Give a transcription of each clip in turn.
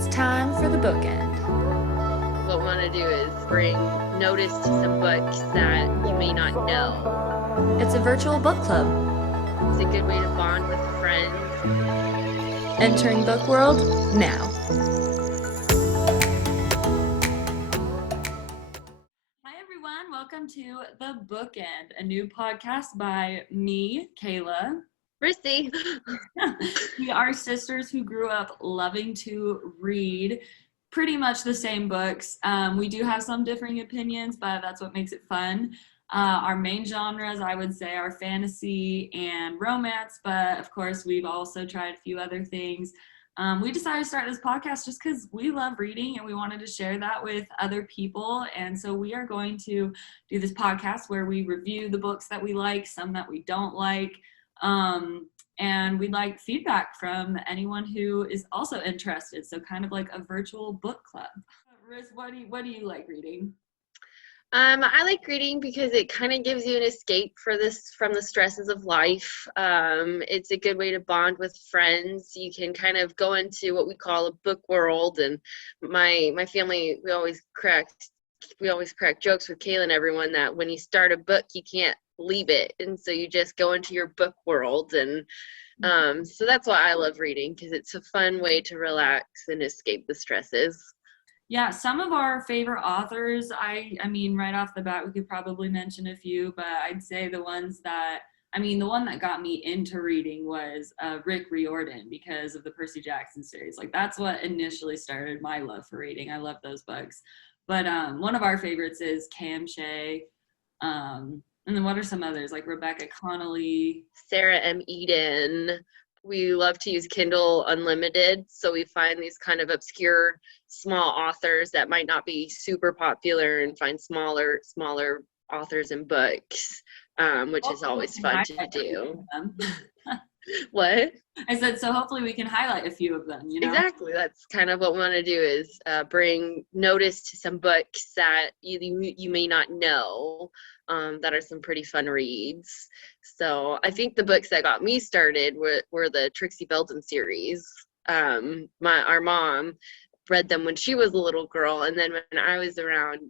It's time for the bookend. What we want to do is bring notice to some books that you may not know. It's a virtual book club. It's a good way to bond with friends. Entering Book World now. Hi everyone, welcome to The Bookend, a new podcast by me, Kayla. Rissy. We are sisters who grew up loving to read pretty much the same books. We do have some differing opinions, but that's what makes it fun. Our main genres, I would say, are fantasy and romance, but of course, we've also tried a few other things. We decided to start this podcast just because we love reading and we wanted to share that with other people. And so we are going to do this podcast where we review the books that we like, some that we don't like. And we'd like feedback from anyone who is also interested. So kind of like a virtual book club. Riz, what do you like reading? I like reading because it kind of gives you an escape from the stresses of life. It's a good way to bond with friends. You can kind of go into what we call a book world, and my family, we always crack jokes with Kayla and everyone that when you start a book, you can't leave it, and so you just go into your book world. And so that's why I love reading, because it's a fun way to relax and escape the stresses. Yeah, some of our favorite authors, I mean, right off the bat, we could probably mention a few, but I'd say the one that got me into reading was Rick Riordan because of the Percy Jackson series. Like, that's what initially started my love for reading. I love those books. But one of our favorites is Cam Shea. And then what are some others? Like Rebecca Connolly. Sarah M. Eden. We love to use Kindle Unlimited, so we find these kind of obscure small authors that might not be super popular and find smaller authors and books, which is always fun to do. What? I said, so hopefully we can highlight a few of them, you know? Exactly. That's kind of what we want to do, is bring notice to some books that you may not know, that are some pretty fun reads. So I think the books that got me started were the Trixie Belden series. Our mom read them when she was a little girl, and then when I was around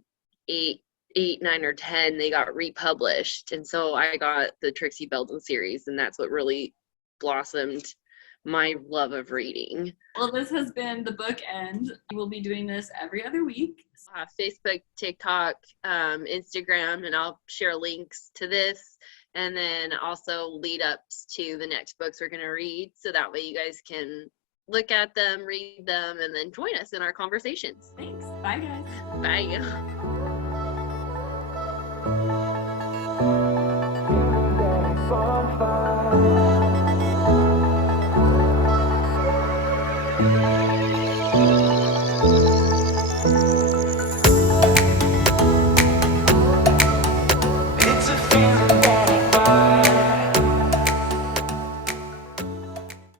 8, 9, or 10, they got republished, and so I got the Trixie Belden series, and that's what really blossomed my love of reading. Well, this has been the bookend. We'll be doing this every other week. Facebook, TikTok, Instagram, and I'll share links to this, and then also lead ups to the next books we're going to read, so that way you guys can look at them, read them, and then join us in our conversations. Thanks. Bye, guys. Bye.